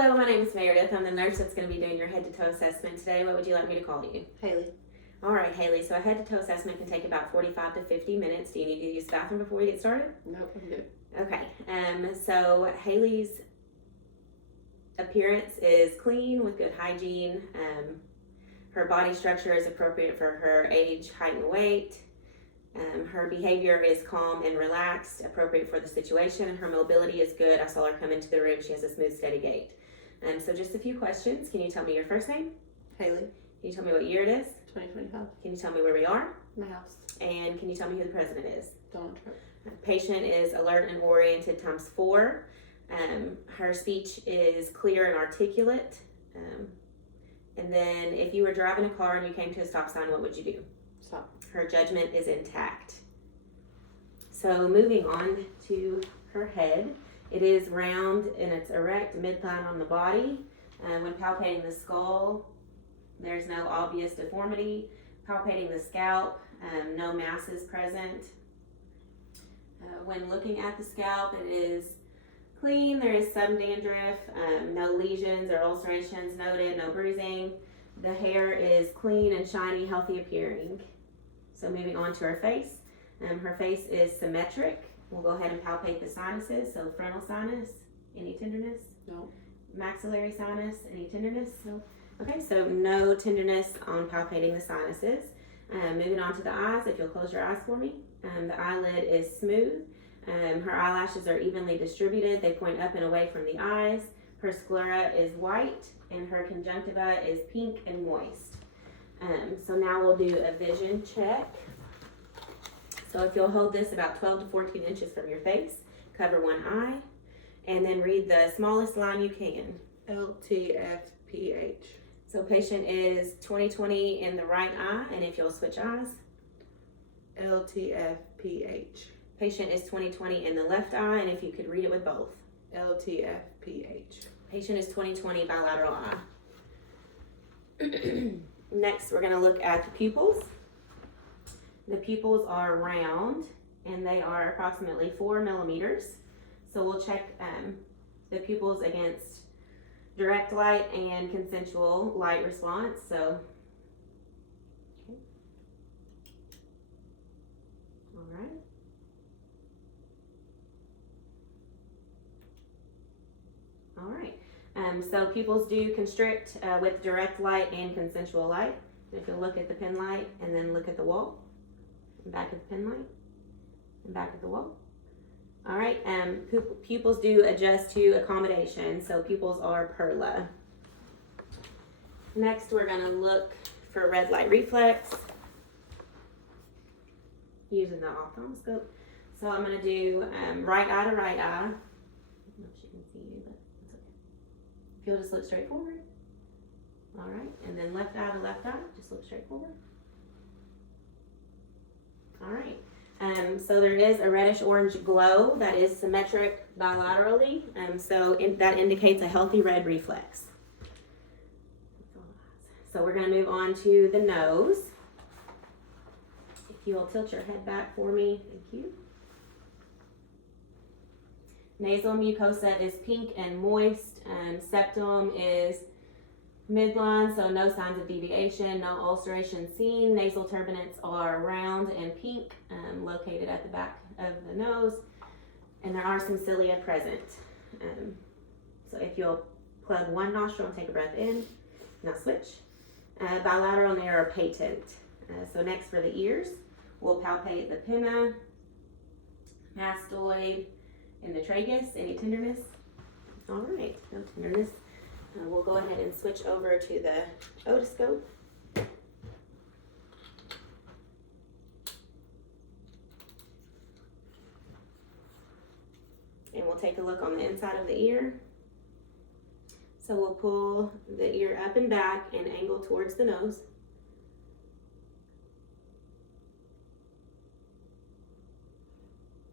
Hello, my name is Meredith. I'm the nurse that's going to be doing your head-to-toe assessment today. What would you like me to call you? Haley. All right, Haley. So a head-to-toe assessment can take about 45 to 50 minutes. Do you need to use the bathroom before we get started? Nope, I'm good. Okay. So Haley's appearance is clean with good hygiene. Her body structure is appropriate for her age, height, and weight. Her behavior is calm and relaxed, appropriate for the situation. Her mobility is good. I saw her come into the room. She has a smooth, steady gait. So just a few questions. Can you tell me your first name? Haley. Can you tell me what year it is? 2025. Can you tell me where we are? My house. And can you tell me who the president is? Donald Trump. Patient is alert and oriented times 4. Her speech is clear and articulate. And then if you were driving a car and you came to a stop sign, what would you do? Stop. Her judgment is intact. So moving on to her head, it is round and it's erect, midline on the body. When palpating the skull, there's no obvious deformity. Palpating the scalp, no mass is present. When looking at the scalp, it is clean. There is some dandruff, no lesions or ulcerations noted, no bruising. The hair is clean and shiny, healthy appearing. So moving on to her face. Her face is symmetric. We'll go ahead and palpate the sinuses. So frontal sinus, any tenderness? No. Maxillary sinus, any tenderness? So, okay, so no tenderness on palpating the sinuses. Moving on to the eyes, if you'll close your eyes for me. The eyelid is smooth. Her eyelashes are evenly distributed. They point up and away from the eyes. Her sclera is white and her conjunctiva is pink and moist. So now we'll do a vision check. So if you'll hold this about 12 to 14 inches from your face, cover one eye, and then read the smallest line you can. LTFPH. So patient is 20/20 in the right eye, and if you'll switch eyes. LTFPH. Patient is 20/20 in the left eye, and if you could read it with both. LTFPH. Patient is 20/20 bilateral eye. Next, we're going to look at the pupils. The pupils are round, and they are approximately 4 millimeters. So we'll check the pupils against direct light and consensual light response. So, okay. All right. All right. So pupils do constrict with direct light and consensual light. If you'll look at the pen light and then look at the wall, and back at the pen light, and back at the wall. All right, pupils do adjust to accommodation, so pupils are perla. Next, we're gonna look for red light reflex using the ophthalmoscope. So I'm gonna do right eye to right eye. I don't know if she can see you, but it's okay. If you'll just look straight forward. All right, and then left eye to left eye, just look straight forward. All right. So there is a reddish orange glow that is symmetric bilaterally. That indicates a healthy red reflex. So we're going to move on to the nose. If you'll tilt your head back for me, thank you. Nasal mucosa is pink and moist. Septum is midline, so no signs of deviation, no ulceration seen. Nasal turbinates are round and pink, located at the back of the nose, and there are some cilia present. So if you'll plug one nostril and take a breath in, now switch. Bilateral and they are patent. So next for the ears, we'll palpate the pinna, mastoid, and the tragus. Any tenderness? All right, no tenderness. We'll go ahead and switch over to the otoscope. And we'll take a look on the inside of the ear. So we'll pull the ear up and back and angle towards the nose.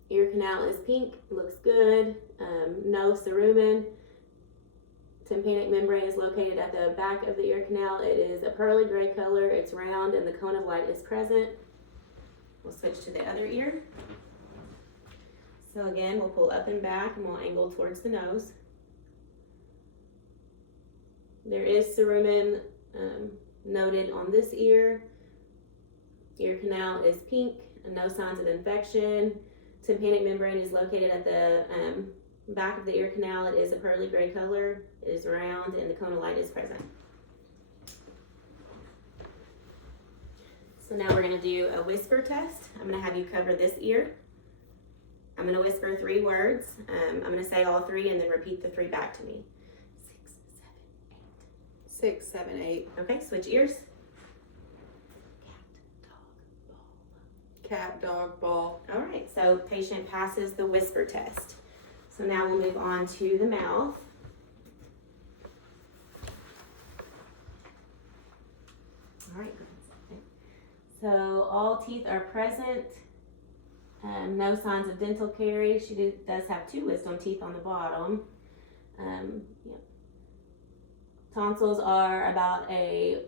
Ear canal is pink, looks good, no cerumen. Tympanic membrane is located at the back of the ear canal. It is a pearly gray color, it's round, and the cone of light is present. We'll switch to the other ear. So again, we'll pull up and back and we'll angle towards the nose. There is cerumen noted on this ear. Ear canal is pink and no signs of infection. Tympanic membrane is located at the back of the ear canal. It is a pearly gray color. It is round and the conal light is present. So now we're going to do a whisper test. I'm going to have you cover this ear. I'm going to whisper 3 words. I'm going to say all 3 and then repeat the 3 back to me. 6, 7, 8. Okay, switch ears. Cat, dog, ball. All right, so patient passes the whisper test. So now we'll move on to the mouth. All right, so all teeth are present. No signs of dental caries. She does have 2 wisdom teeth on the bottom. Yep. Tonsils are about a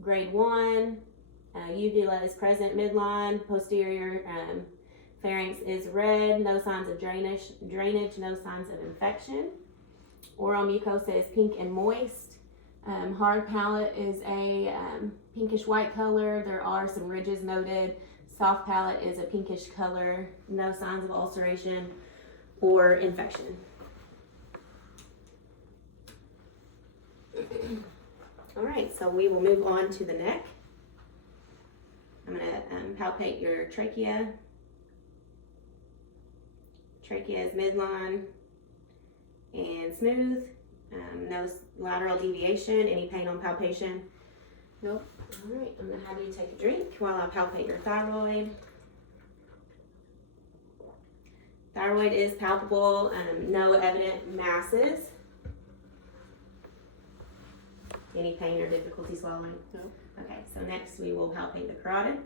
grade 1. Uvula is present midline. Posterior pharynx is red. No signs of drainage. No signs of infection. Oral mucosa is pink and moist. Hard palate is a pinkish white color. There are some ridges noted. Soft palate is a pinkish color. No signs of ulceration or infection. All right, so we will move on to the neck. I'm going to palpate your trachea. Trachea is midline and smooth. No lateral deviation. Any pain on palpation? Nope. All right, I'm going to have you take a drink while I palpate your thyroid. Thyroid is palpable. No evident masses. Any pain or difficulty swallowing? No. Okay, so next we will palpate the carotid.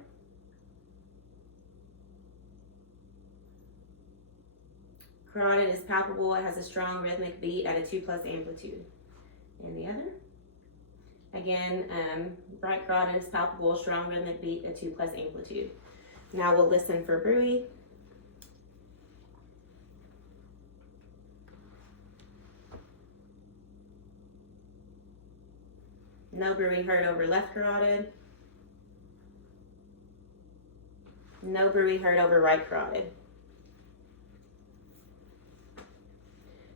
Carotid is palpable. It has a strong rhythmic beat at a 2+ amplitude. And the other? Again, right carotid is palpable, strong rhythmic beat at 2+ amplitude. Now we'll listen for bruit. No bruit heard over left carotid. No bruit heard over right carotid.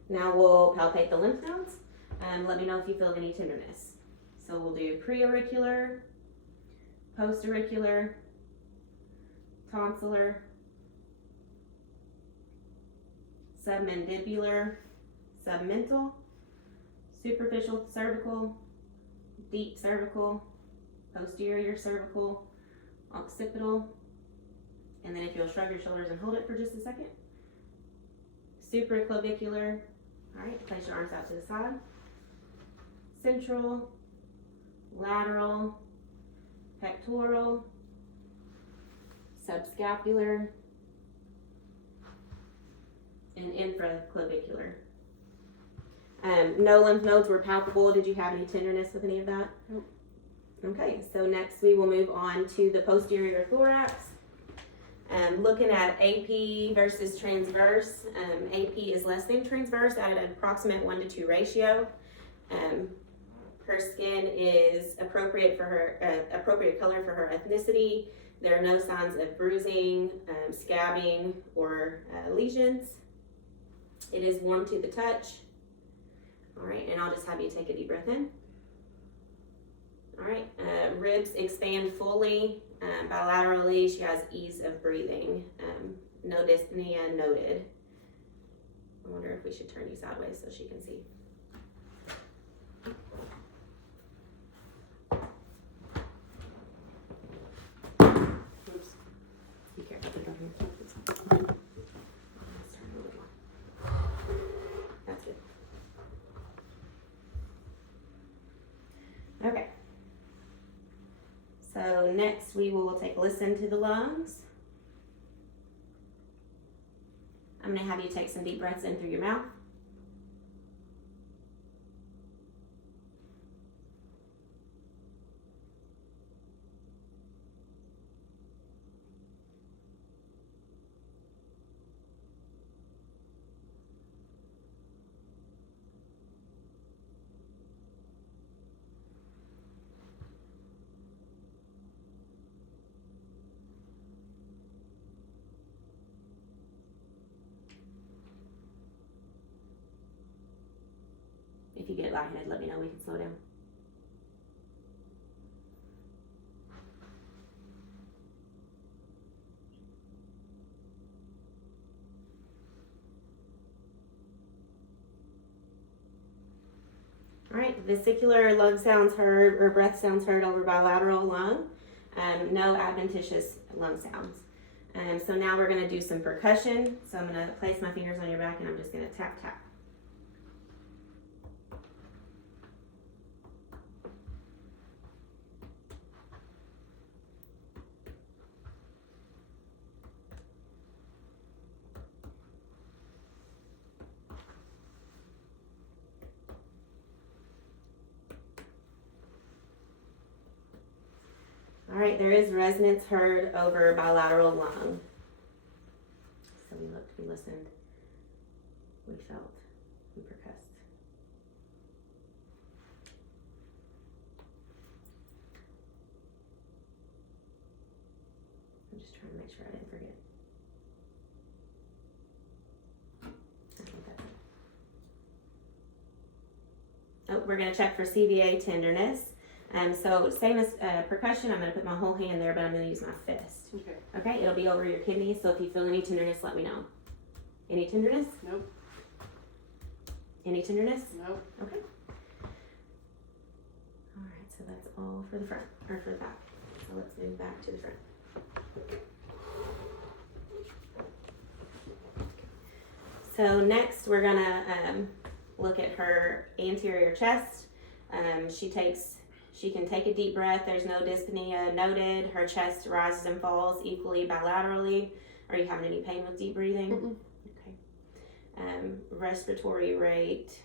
Now we'll palpate the lymph nodes and let me know if you feel any tenderness. So we'll do preauricular, postauricular, tonsillar, submandibular, submental, superficial cervical, deep cervical, posterior cervical, occipital, and then if you'll shrug your shoulders and hold it for just a second. Supraclavicular. All right, place your arms out to the side. Central, lateral, pectoral, subscapular, and infraclavicular. No lymph nodes were palpable. Did you have any tenderness with any of that? Nope. Okay, so next we will move on to the posterior thorax. Looking at AP versus transverse, AP is less than transverse at an approximate 1-to-2 ratio. Her skin is appropriate for her, appropriate color for her ethnicity. There are no signs of bruising, scabbing, or lesions. It is warm to the touch. All right, and I'll just have you take a deep breath in. All right, ribs expand fully, bilaterally. She has ease of breathing. No dyspnea noted. I wonder if we should turn you sideways so she can see. Oops. Be careful, put it on here. Let's turn a little bit more. That's good. Okay. So next we will take a listen to the lungs. I'm going to have you take some deep breaths in through your mouth. you get lightheaded, let me know. We can slow down. All right, vesicular lung sounds heard or breath sounds heard over bilateral lung. No adventitious lung sounds. So now we're going to do some percussion. So I'm going to place my fingers on your back and I'm just going to tap, tap. All right, there is resonance heard over bilateral lung. So we looked, we listened, we felt, we percussed. I'm just trying to make sure I didn't forget. I think that's it. Oh, we're going to check for CVA tenderness. So same as percussion, I'm going to put my whole hand there, but I'm going to use my fist. Okay. Okay, it'll be over your kidneys, so if you feel any tenderness, let me know. Any tenderness? Nope. Any tenderness? Nope. Okay. All right, so that's all for the front, or for the back. So let's move back to the front. So next we're gonna look at her anterior chest. She can take a deep breath. There's no dyspnea noted. Her chest rises and falls equally bilaterally. Are you having any pain with deep breathing? Mm-mm. Okay. Respiratory rate.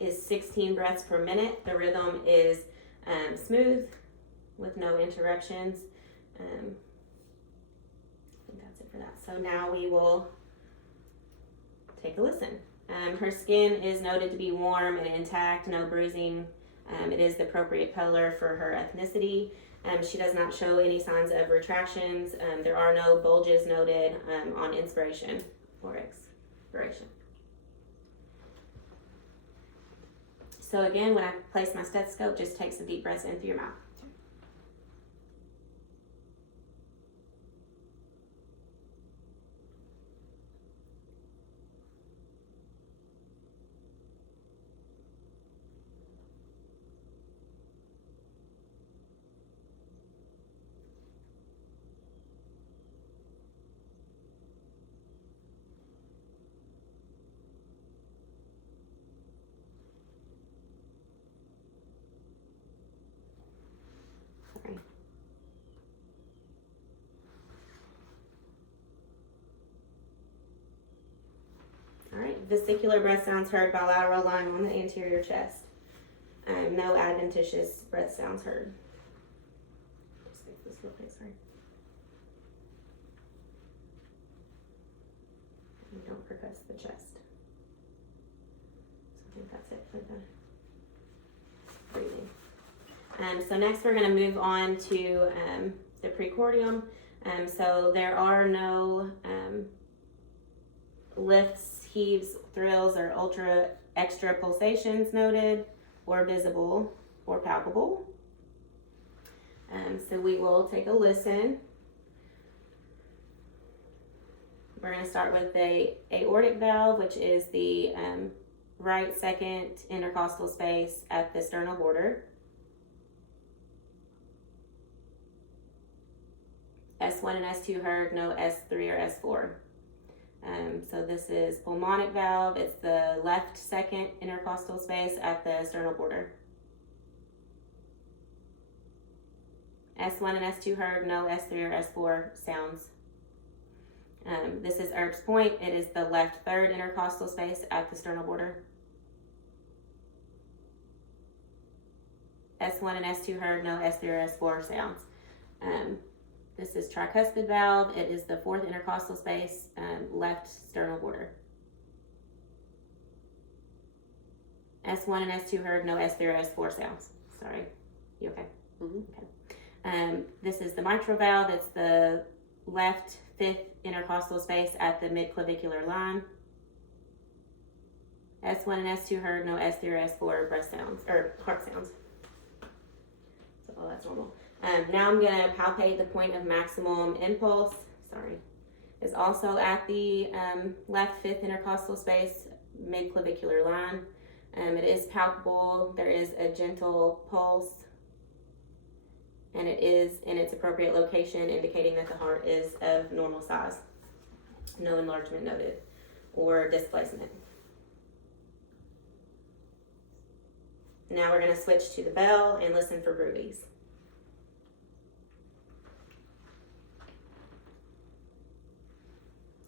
Is 16 breaths per minute. The rhythm is smooth with no interruptions. I think that's it for that. So now we will take a listen. Her skin is noted to be warm and intact, no bruising. It is the appropriate color for her ethnicity. She does not show any signs of retractions. There are no bulges noted on inspiration or expiration. So again, when I place my stethoscope, just take some deep breaths in through your mouth. Alright, vesicular breath sounds heard bilateral lung on the anterior chest. No adventitious breath sounds heard. Just fix this real quick, sorry. We don't percuss the chest. So I think that's it for the breathing. So next we're going to move on to the precordium. So there are no lifts, heaves, thrills, or extra pulsations noted, or visible, or palpable. So we will take a listen. We're going to start with the aortic valve, which is the right second intercostal space at the sternal border. S1 and S2 heard, no S3 or S4. So this is pulmonic valve. It's the left second intercostal space at the sternal border. S1 and S2 heard, no S3 or S4 sounds. This is Erb's point. It is the left third intercostal space at the sternal border. S1 and S2 heard, no S3 or S4 sounds. This is tricuspid valve. It is the fourth intercostal space, left sternal border. S1 and S2 heard, no S3 or S4 sounds. Sorry. You okay? Mhm. Okay. This is the mitral valve. It's the left fifth intercostal space at the midclavicular line. S1 and S2 heard, no S3 or S4 breath sounds, or heart sounds. So, oh, that's normal. Now I'm going to palpate the point of maximum impulse. Sorry. It's also at the left fifth intercostal space, midclavicular line. It is palpable. There is a gentle pulse, and it is in its appropriate location, indicating that the heart is of normal size. No enlargement noted or displacement. Now we're going to switch to the bell and listen for bruits.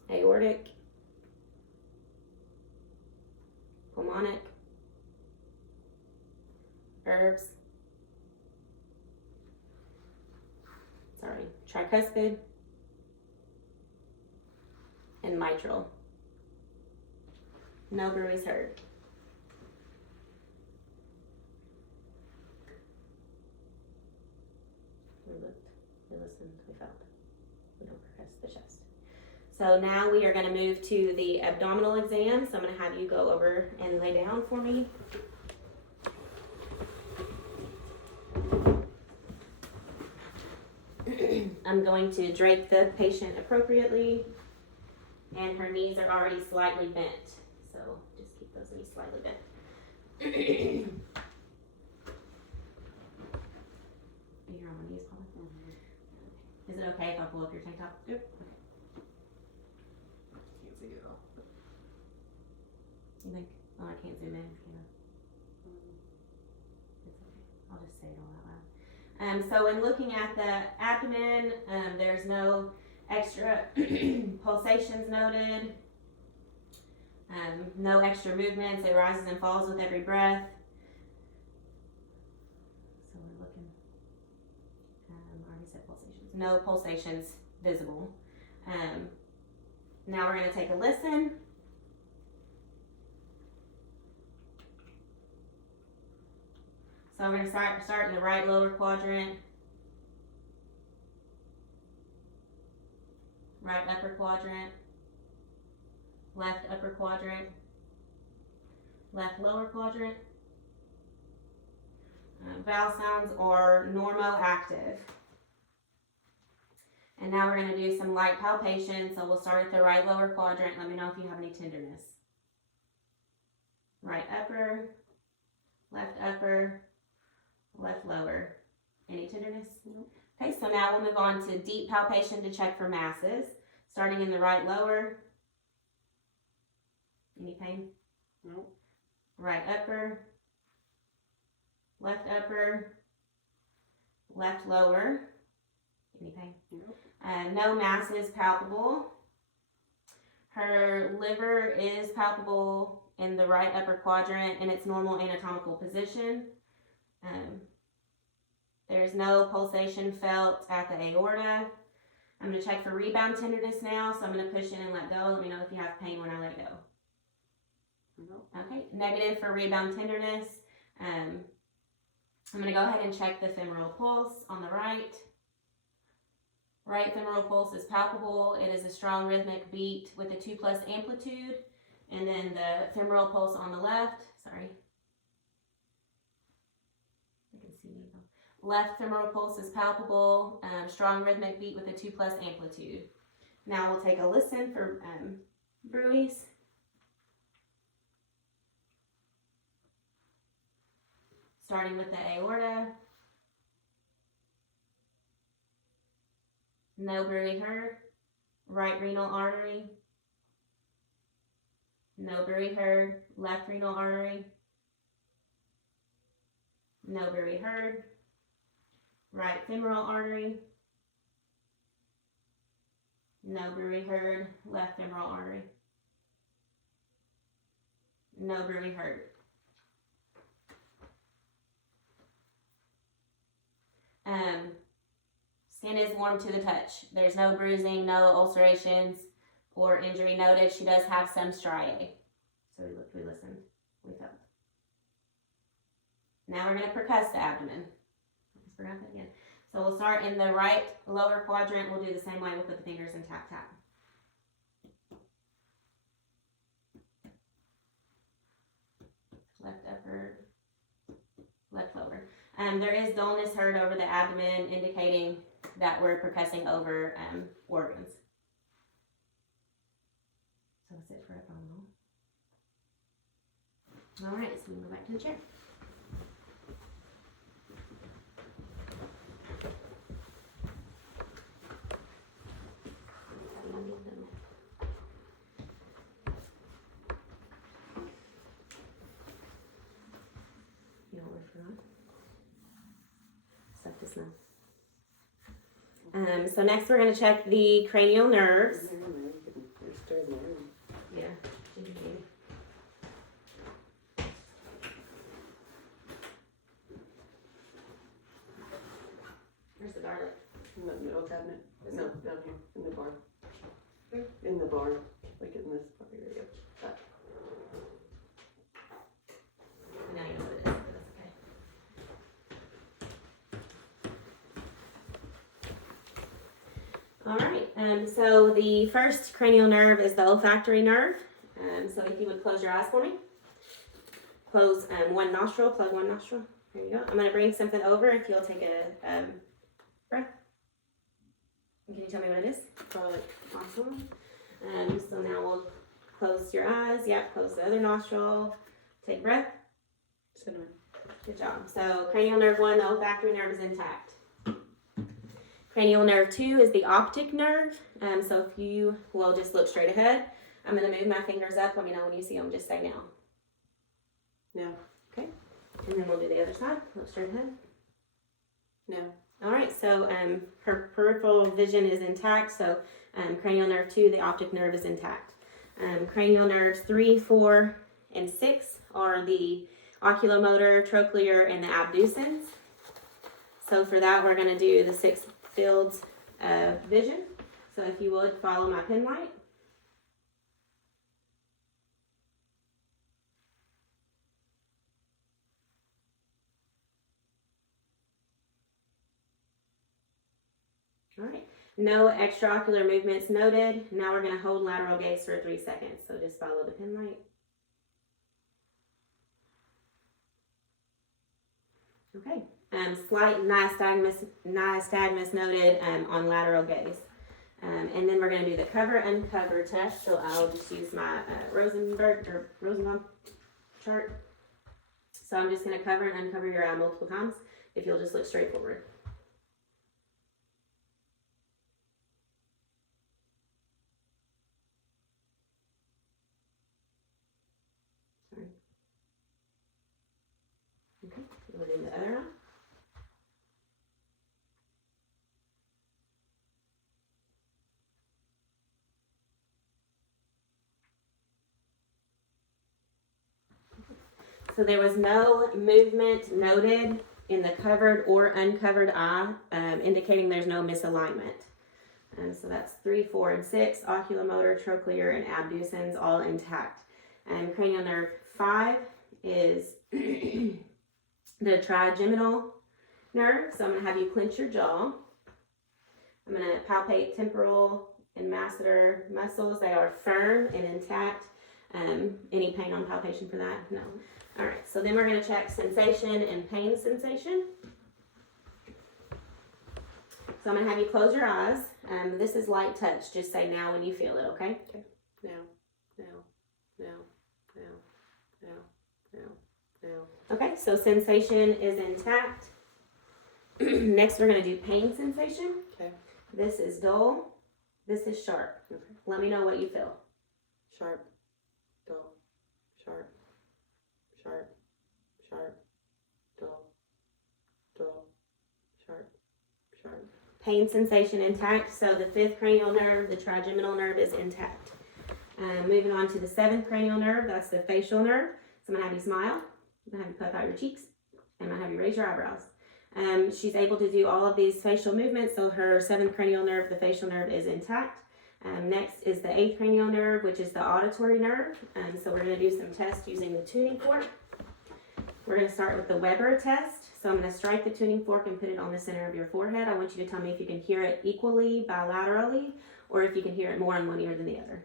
Aortic, pulmonic, herbs, tricuspid, and mitral. No bruits heard. We looked, we listened, we felt. We don't press the chest. So now we are going to move to the abdominal exam. So I'm going to have you go over and lay down for me. I'm going to drape the patient appropriately, and her knees are already slightly bent. So just keep those knees slightly bent. You're on my knees, Paula? Mm-hmm. Is it okay if I pull up your tank top? Yep. Can't see it all. You think? Oh, I can't zoom in. It's okay. I'll just say it all out loud. So in looking at the abdomen, there's no extra pulsations noted. No extra movements. It rises and falls with every breath. So we're looking. I already said pulsations. No pulsations visible. Now we're going to take a listen. So I'm going to start in the right lower quadrant, right upper quadrant, left upper quadrant, left lower quadrant. Vowel sounds are normo-active. And now we're going to do some light palpation. So we'll start at the right lower quadrant. Let me know if you have any tenderness. Right upper, left upper, left lower. Any tenderness? Nope. Okay, so now we'll move on to deep palpation to check for masses. Starting in the right lower. Any pain? Nope. Right upper, left upper, left lower. Any pain? Nope. No masses palpable. Her liver is palpable in the right upper quadrant in its normal anatomical position. There's no pulsation felt at the aorta. I'm going to check for rebound tenderness now, so I'm going to push in and let go. Let me know if you have pain when I let go. Nope. Okay, negative for rebound tenderness. I'm going to go ahead and check the femoral pulse on the right. Right femoral pulse is palpable. It is a strong rhythmic beat with a 2+ amplitude. And then the femoral pulse on the left, sorry. I can see you. Left femoral pulse is palpable, strong rhythmic beat with a 2+ amplitude. Now we'll take a listen for bruits. Starting with the aorta. No bruit heard. Right renal artery. No bruit heard. Left renal artery. No bruit heard. Right femoral artery. No bruit heard. Left femoral artery. No bruit heard. Skin is warm to the touch. There's no bruising, no ulcerations or injury noted. She does have some striae. So we looked, we listened, we felt. Now we're going to percuss the abdomen. Let's forgot that again. So we'll start in the right lower quadrant. We'll do the same way. We'll put the fingers in tap tap. Left upper, left lower. There is dullness heard over the abdomen, indicating that we're percussing over organs. So sit for abdominal. All right, so we can go back to the chair. You know what we're on? Stuff to smell. So next we're going to check the cranial nerves. Yeah. Where's the garlic? In the middle cabinet. No, down here, in the bar. In the bar, like in this part area. That. Now you know what it is, but that's okay. All right, so the first cranial nerve is the olfactory nerve. So if you would close your eyes for me. Close one nostril, plug one nostril. There you go. I'm going to bring something over if you'll take a breath. Can you tell me what it is? Garlic. Awesome. So now we'll close your eyes. Yep, close the other nostril. Take a breath. Cinnamon. Good job. So cranial nerve 1, the olfactory nerve is intact. Cranial nerve 2 is the optic nerve. So if you will just look straight ahead, I'm going to move my fingers up. Let me know when you see them. Just say now. No. Okay. And then we'll do the other side. Look straight ahead. No. All right. So her peripheral vision is intact. So cranial nerve 2, the optic nerve is intact. Cranial nerves 3, 4, and 6 are the oculomotor, trochlear, and the abducens. So for that, we're going to do the 6 fields of vision. So if you would follow my pen light. All right. No extraocular movements noted. Now we're going to hold lateral gaze for 3 seconds. So just follow the pen light. Okay. Slight nystagmus noted on lateral gaze. And then we're going to do the cover uncover test. So I'll just use my Rosenbaum chart. So I'm just going to cover and uncover your eye multiple times. If you'll just look straight forward. Sorry. Okay. We'll do the other eye. So there was no movement noted in the covered or uncovered eye, indicating there's no misalignment. So that's 3, 4, and 6, oculomotor, trochlear, and abducens all intact. Cranial nerve 5 is the trigeminal nerve. So I'm going to have you clench your jaw. I'm going to palpate temporal and masseter muscles. They are firm and intact. Any pain on palpation for that? No. All right, so then we're going to check sensation and pain sensation. So I'm going to have you close your eyes. This is light touch. Just say now when you feel it, okay? Okay. Now. Now. Now. Now. Now. Now. Now. Okay, so sensation is intact. Next, we're going to do pain sensation. Okay. This is dull. This is sharp. Okay. Let me know what you feel. Sharp. Dull. Sharp. Sharp. Sharp. Dull. Dull. Sharp. Sharp. Pain sensation intact. So the 5th cranial nerve, the trigeminal nerve, is intact. Moving on to the 7th cranial nerve, that's the facial nerve. So I'm going to have you smile. I'm going to have you puff out your cheeks. I'm going to have you raise your eyebrows. She's able to do all of these facial movements. So her 7th cranial nerve, the facial nerve, is intact. Next is the 8th cranial nerve, which is the auditory nerve. So we're going to do some tests using the tuning fork. We're going to start with the Weber test. So I'm going to strike the tuning fork and put it on the center of your forehead. I want you to tell me if you can hear it equally, bilaterally, or if you can hear it more in one ear than the other.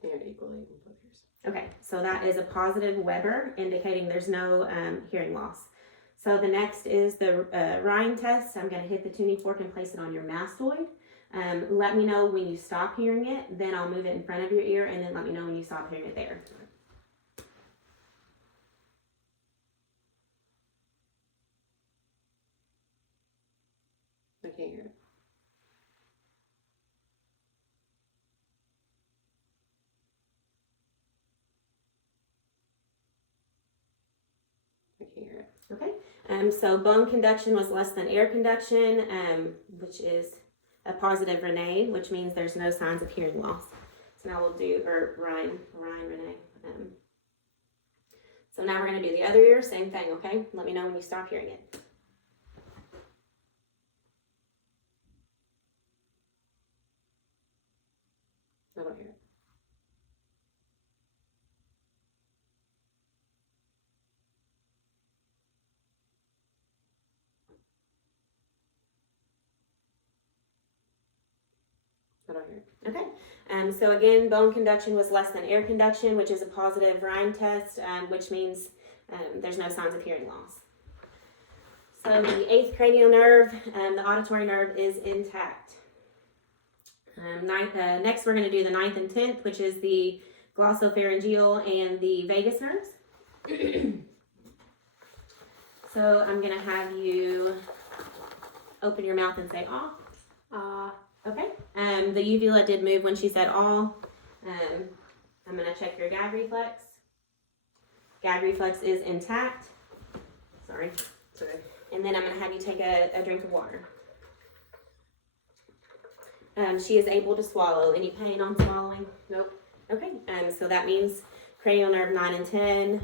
Hear it equally in both ears. Okay, so that is a positive Weber, indicating there's no hearing loss. So the next is the Ryan test. I'm going to hit the tuning fork and place it on your mastoid. Let me know when you stop hearing it, then I'll move it in front of your ear, and then let me know when you stop hearing it there. I can't hear it. I can't hear it. Okay, so bone conduction was less than air conduction, which is a positive Renee, which means there's no signs of hearing loss. So now we'll do, or Ryan, Renee. So now we're going to do the other ear, same thing, okay? Let me know when you stop hearing it. I don't hear it. I don't hear it. Okay, so again, bone conduction was less than air conduction, which is a positive Ryan test, which means there's no signs of hearing loss. So the 8th cranial nerve, the auditory nerve is intact. Next we're going to do the 9th and 10th, which is the glossopharyngeal and the vagus nerves. So I'm going to have you open your mouth and say "ah." Okay. The uvula did move when she said "all." I'm going to check your gag reflex. Gag reflex is intact. Sorry. Sorry. And then I'm going to have you take a drink of water. She is able to swallow. Any pain on swallowing? Nope. Okay. So that means cranial nerve 9 and 10,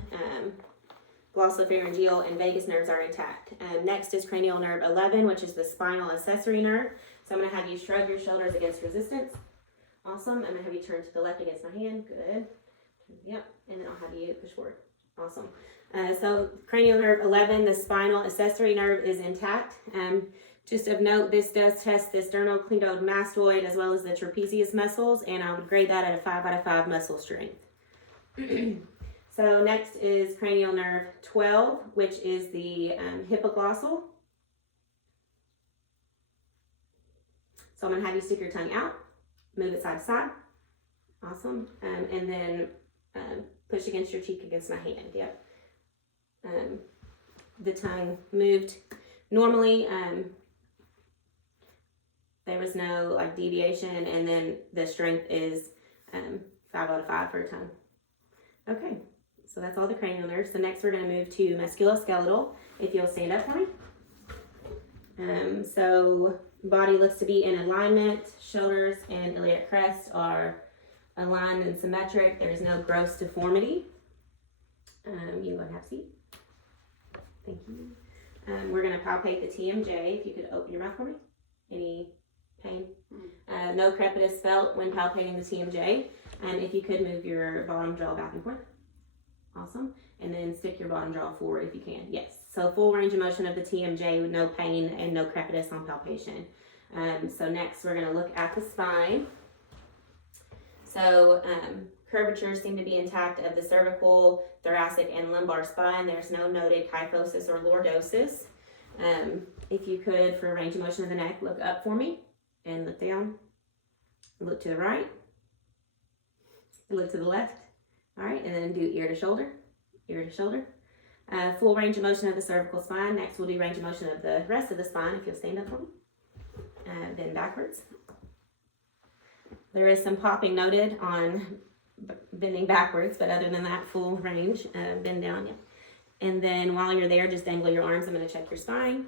glossopharyngeal and vagus nerves are intact. Next is cranial nerve 11, which is the spinal accessory nerve. So I'm going to have you shrug your shoulders against resistance. Awesome. I'm going to have you turn to the left against my hand. Good. Yep. And then I'll have you push forward. Awesome. So cranial nerve 11, the spinal accessory nerve is intact. Just of note, this does test the sternocleidomastoid as well as the trapezius muscles, and I would grade that at a 5 out of 5 muscle strength. So next is cranial nerve 12, which is the hypoglossal. So I'm going to have you stick your tongue out, move it side to side. Awesome. And then push against your cheek against my hand. Yep. The tongue moved normally. There was no like deviation, and then the strength is 5 out of 5 for a tongue. Okay, so that's all the cranial nerves. So next we're going to move to musculoskeletal. If you'll stand up for me. So body looks to be in alignment. Shoulders and iliac crest are aligned and symmetric. There's no gross deformity. You can go and have a seat. Thank you. We're going to palpate the TMJ. If you could open your mouth for me. Any pain? No crepitus felt when palpating the TMJ. If you could move your bottom jaw back and forth. Awesome. And then stick your bottom jaw forward if you can. Yes. So full range of motion of the TMJ with no pain and no crepitus on palpation. So next we're going to look at the spine. So curvatures seem to be intact of the cervical, thoracic, and lumbar spine. There's no noted kyphosis or lordosis. If you could, for range of motion of the neck, look up for me and look down. Look to the right. Look to the left. All right, and then do ear to shoulder, ear to shoulder. Full range of motion of the cervical spine. Next, we'll do range of motion of the rest of the spine. If you'll stand up for me. Bend backwards. There is some popping noted on bending backwards, but other than that, full range. Bend down, yeah. And then while you're there, just dangle your arms. I'm going to check your spine.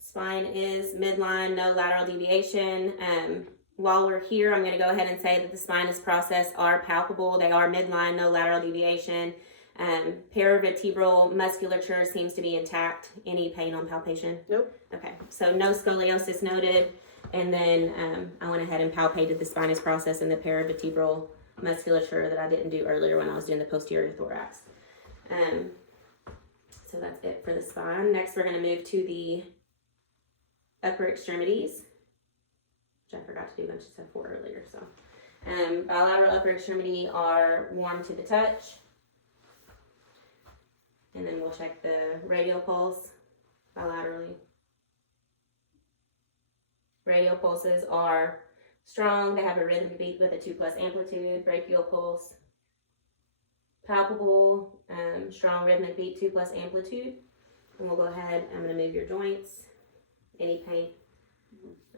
Spine is midline, no lateral deviation. While we're here, I'm going to go ahead and say that the spinous process are palpable. They are midline, no lateral deviation. Paravertebral musculature seems to be intact. Any pain on palpation? Nope. Okay, so no scoliosis noted. And then I went ahead and palpated the spinous process and the paravertebral musculature that I didn't do earlier when I was doing the posterior thorax. So that's it for the spine. Next, we're going to move to the upper extremities, which I forgot to do a bunch of stuff for earlier. So bilateral upper extremity are warm to the touch. And then we'll check the radial pulse bilaterally. Radial pulses are strong. They have a rhythmic beat with a 2+ amplitude. Brachial pulse, palpable, strong rhythmic beat, 2+ amplitude. And we'll go ahead, I'm going to move your joints. Any pain?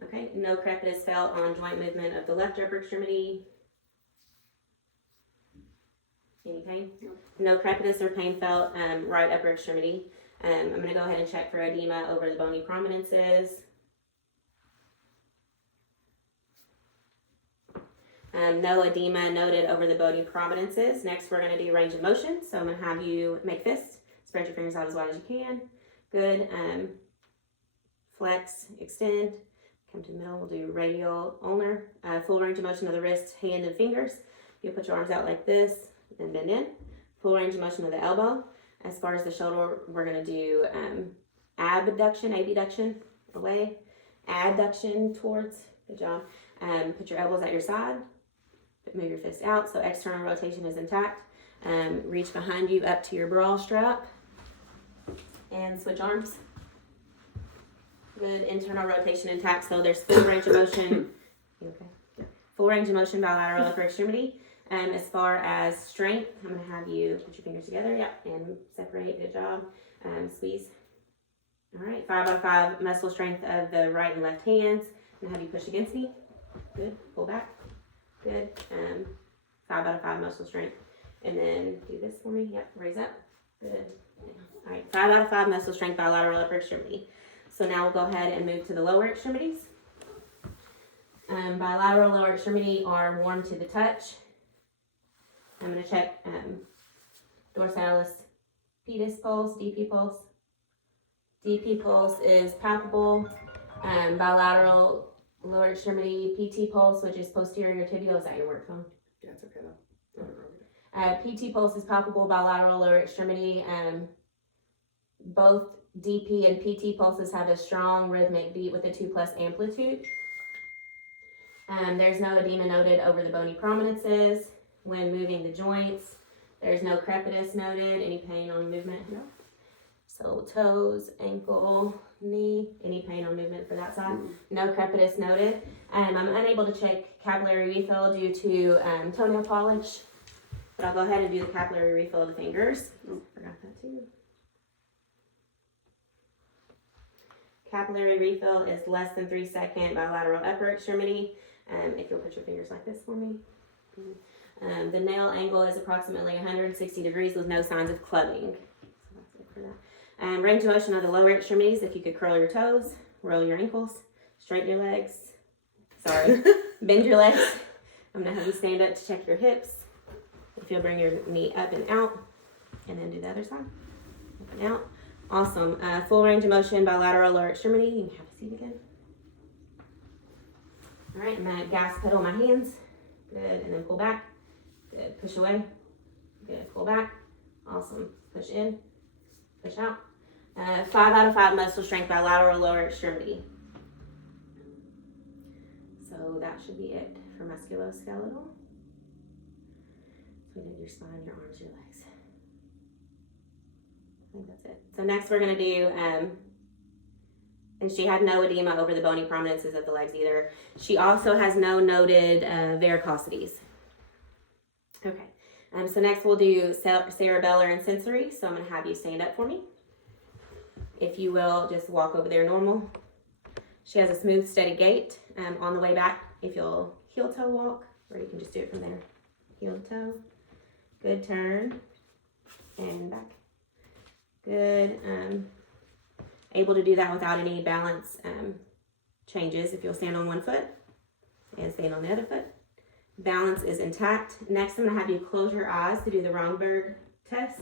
Okay, no crepitus felt on joint movement of the left upper extremity. Any pain? No crepitus or pain felt right upper extremity. I'm going to go ahead and check for edema over the bony prominences. No edema noted over the bony prominences. Next, we're going to do range of motion. So I'm going to have you make fists. Spread your fingers out as wide as you can. Good. Flex, extend. Come to the middle. We'll do radial ulnar. Full range of motion of the wrist, hand, and fingers. You'll put your arms out like this and bend in. Full range of motion of the elbow. As far as the shoulder, we're going to do abduction, away. Adduction towards. Good job. Put your elbows at your side. Move your fist out so external rotation is intact. Reach behind you up to your bra strap and switch arms. Good. Internal rotation intact, so there's full range of motion. You okay? Yeah. Full range of motion bilateral upper extremity. As far as strength, I'm going to have you put your fingers together, and separate. Good job. Squeeze. All right, 5 out of 5 muscle strength of the right and left hands. I'm going to have you push against me. Good. Pull back. Good. 5 out of 5 muscle strength. And then do this for me. Yep. Raise up. Good. All right. 5 out of 5 muscle strength bilateral upper extremity. So now we'll go ahead and move to the lower extremities. Bilateral lower extremity are warm to the touch. I'm going to check dorsalis pedis pulse, DP pulse. DP pulse is palpable. Bilateral lower extremity PT pulse, which is posterior tibial. Is that your work phone? Yeah, it's okay though. PT pulse is palpable bilateral lower extremity. Both DP and PT pulses have a strong rhythmic beat with a 2+ amplitude. There's no edema noted over the bony prominences when moving the joints. There's no crepitus noted. Any pain on movement? No. So toes, ankle, knee, any pain on movement for that side? No crepitus noted. I'm unable to check capillary refill due to toenail polish, but I'll go ahead and do the capillary refill of the fingers. Forgot that too. Capillary refill is less than 3 second bilateral upper extremity. If you'll put your fingers like this for me. The nail angle is approximately 160 degrees with no signs of clubbing. So that's it for that. Range of motion of the lower extremities. If you could curl your toes, roll your ankles, straighten your legs. Sorry, bend your legs. I'm gonna have you stand up to check your hips. If you'll bring your knee up and out, and then do the other side. Up and out. Awesome. Full range of motion bilateral lower extremity. You can have a seat again. All right, I'm gonna gas pedal my hands. Good, and then pull back. Good, push away. Good, pull back. Awesome. Push in, push out. 5 out of 5 muscle strength bilateral lower extremity. So that should be it for musculoskeletal. So we did your spine, your arms, your legs. I think that's it. So next we're gonna do, and she had no edema over the bony prominences of the legs either. She also has no noted varicosities. Okay, so next we'll do cerebellar and sensory. So I'm gonna have you stand up for me. If you will, just walk over there normal. She has a smooth, steady gait. On the way back, if you'll heel toe walk, or you can just do it from there. Heel toe, good turn, and back. Good. Able to do that without any balance changes. If you'll stand on one foot and stand on the other foot. Balance is intact. Next, I'm going to have you close your eyes to do the Romberg test.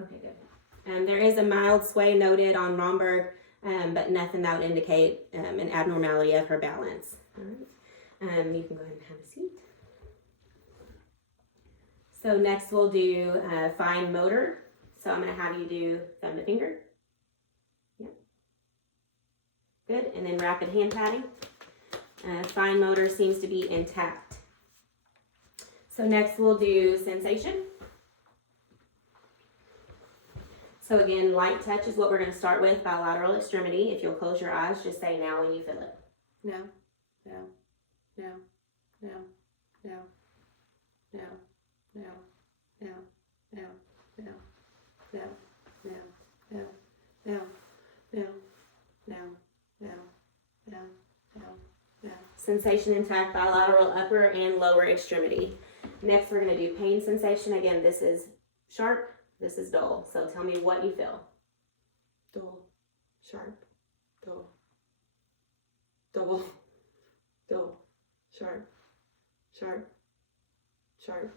Okay, good. There is a mild sway noted on Romberg, but nothing that would indicate an abnormality of her balance. All right. You can go ahead and have a seat. So next we'll do fine motor. So I'm going to have you do thumb to finger. Yeah. Good. And then rapid hand patting. Fine motor seems to be intact. So next we'll do sensation. So again, light touch is what we're going to start with, bilateral extremity. If you'll close your eyes, just say now when you feel it. Now, now, now, now, now, now, now, now, now, now, now, now, now, now, now, now, now, now, now, now. Sensation intact, bilateral upper and lower extremity. Next, we're going to do pain sensation. Again, this is sharp, this is dull. So tell me what you feel. Dull, sharp, dull, dull, dull, sharp, sharp, sharp,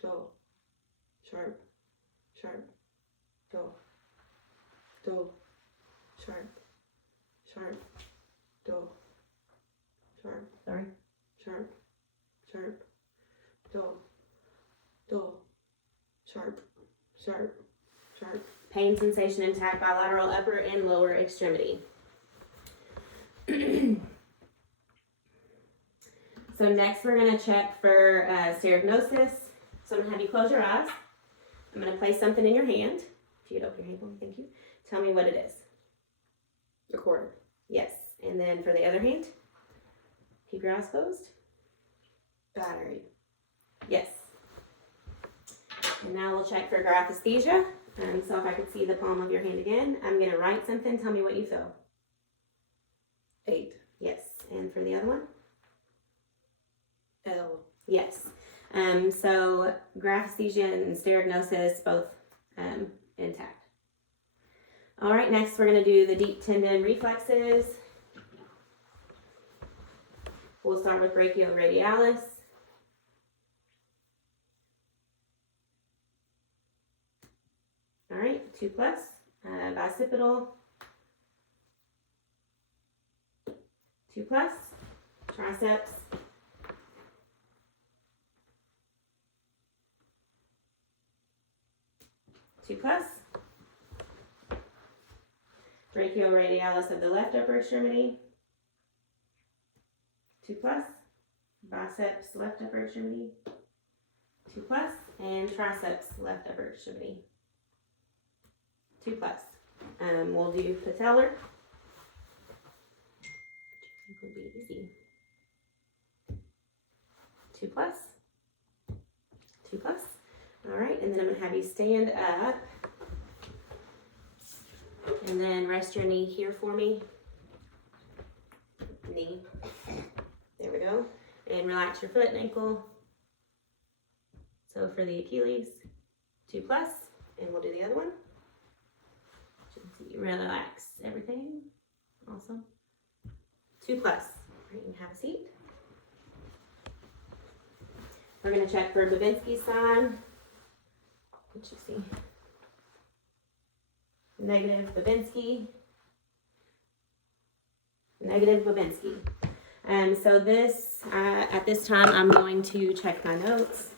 dull, sharp, sharp, dull, dull, sharp, sharp, dull, sharp, Sorry. sharp, sharp, dull, dull, sharp, sharp, sharp. Pain sensation intact, bilateral upper and lower extremity. So next we're going to check for stereognosis. So I'm going to have you close your eyes. I'm going to place something in your hand. If you'd open your hand for me, thank you. Tell me what it is. A quarter. Yes. And then for the other hand, keep your eyes closed. Battery. Yes. And now we'll check for graphesthesia. So if I could see the palm of your hand again, I'm going to write something. Tell me what you feel. 8. Yes. And for the other one? L. Yes. So graphesthesia and stereognosis both intact. All right, next we're going to do the deep tendon reflexes. We'll start with brachioradialis. All right, 2+, bicipital, 2+, triceps, 2+, brachioradialis of the left upper extremity, 2+, biceps left upper extremity, 2+, and triceps left upper extremity, 2+. We'll do patellar. It'll be easy. 2+, 2+. All right, and then I'm gonna have you stand up and then rest your knee here for me. Knee. There we go. And relax your foot and ankle. So for the Achilles, 2+, and we'll do the other one. Relax everything. Awesome. 2+. You can have a seat. We're going to check for Babinski's sign. What you see? Negative Babinski. Negative Babinski. So this, at this time, I'm going to check my notes.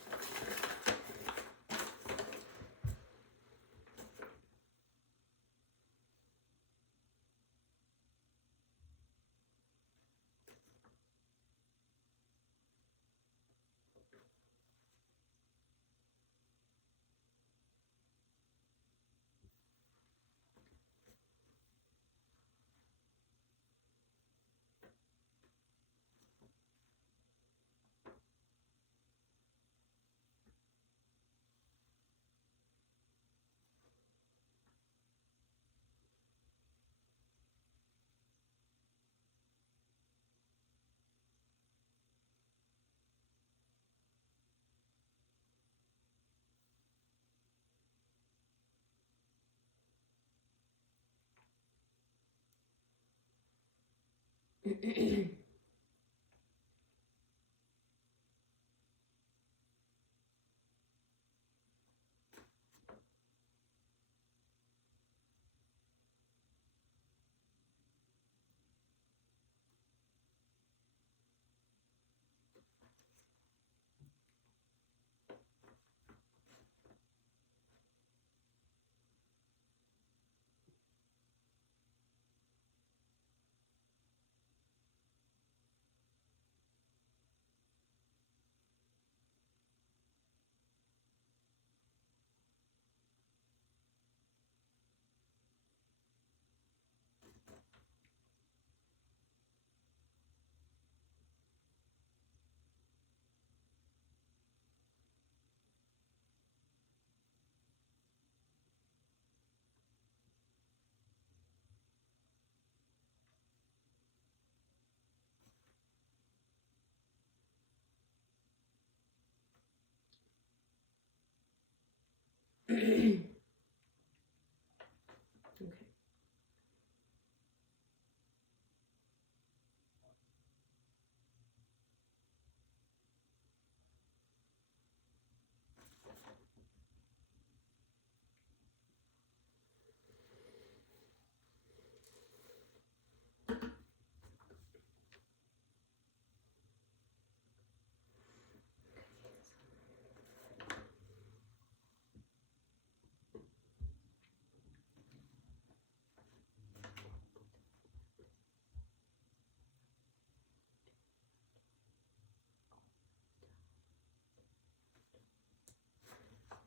Okay.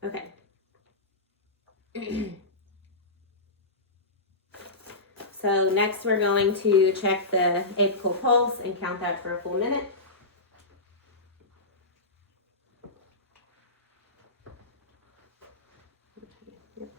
Okay. So next we're going to check the apical pulse and count that for a full minute. Yep.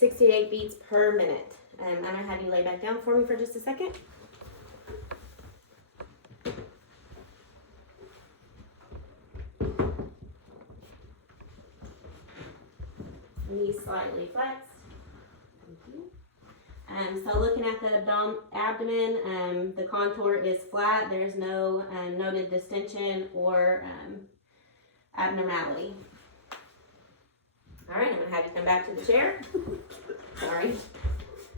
.68 beats per minute. I'm gonna have you lay back down for me for just a second. Knees slightly flexed. Thank you. So looking at the abdomen, the contour is flat. There's no noted distension or abnormality. All right, I'm gonna have you come back to the chair. Sorry,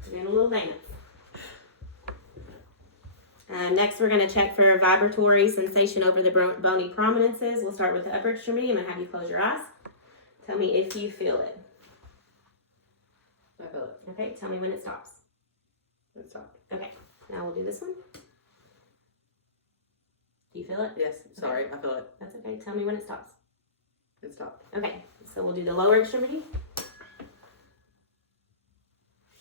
doing a little dance. Next, we're gonna check for vibratory sensation over the bony prominences. We'll start with the upper extremity. I'm gonna have you close your eyes. Tell me if you feel it. I feel it. Okay, tell me when it stops. It stopped. Okay, now we'll do this one. Do you feel it? Yes, sorry, I feel it. That's okay. Tell me when it stops. It stopped. Okay, so we'll do the lower extremity.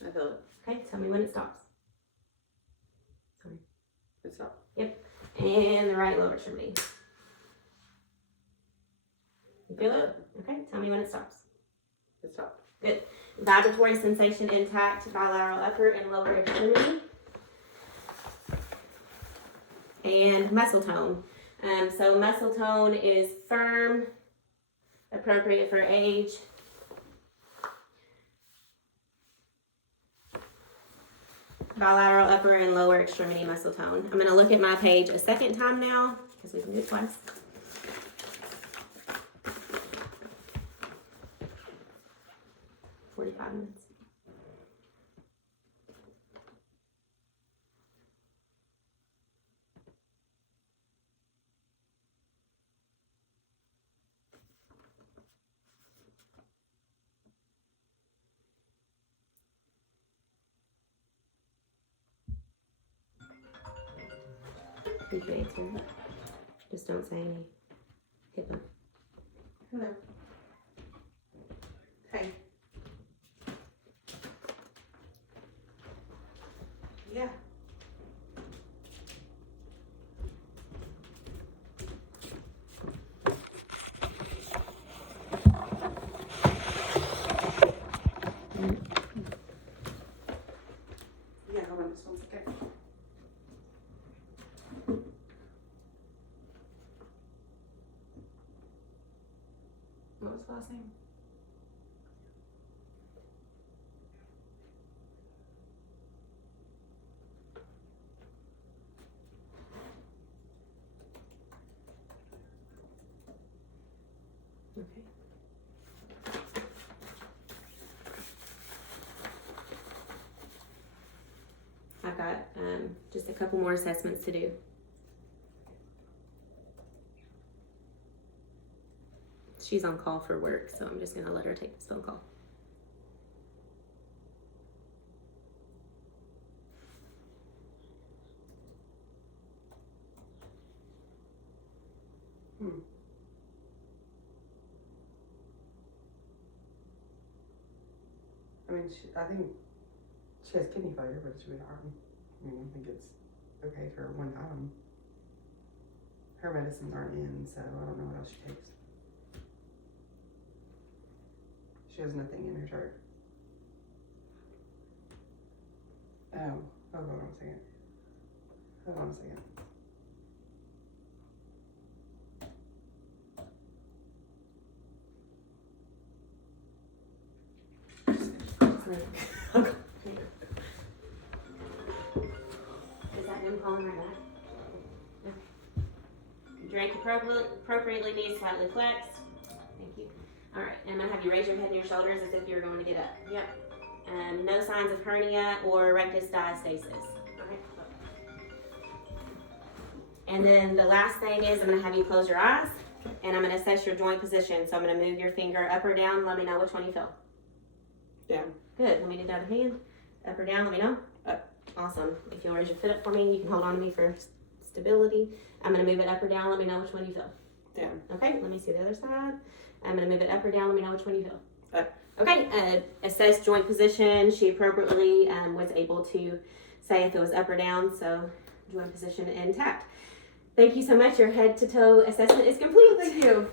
I feel it. Okay, tell me when it stops. It stopped. Yep, and the right lower extremity. You feel it? Okay, tell me when it stops. It stopped. Good. Vibratory sensation intact, bilateral upper and lower extremity. And muscle tone. So muscle tone is firm, appropriate for age. Bilateral upper and lower extremity muscle tone. I'm going to look at my page a second time now because we can do it twice. .45 minutes. You can answer. Just don't say any HIPAA. Hello. Hey. Yeah. Yeah, hold on just 1 second. What was the last name? I've got just a couple more assessments to do. She's on call for work, so I'm just gonna let her take this phone call. I mean, I think she has kidney failure, but she would I mean, I think it's okay for one time. Her medicines aren't in, so I don't know what else she takes. She has nothing in her chart. Oh, hold on a second. Hold on a second. Is that him calling her back? Okay. Drink appropriately, knees slightly flexed. Thank you. All right, I'm gonna have you raise your head and your shoulders as if you're going to get up. Yep. No signs of hernia or rectus diastasis. Okay. And then the last thing is I'm gonna have you close your eyes and I'm gonna assess your joint position. So I'm gonna move your finger up or down. Let me know which one you feel. Down. Good. Let me do the other hand. Up or down, let me know. Up. Awesome. If you'll raise your foot up for me, you can hold on to me for stability. I'm going to move it up or down. Let me know which one you feel. Down. Okay, let me see the other side. I'm going to move it up or down. Let me know which one you feel. Up. Okay, assess joint position. She appropriately was able to say if it was up or down, so joint position intact. Thank you so much. Your head to toe assessment is complete. Thank you.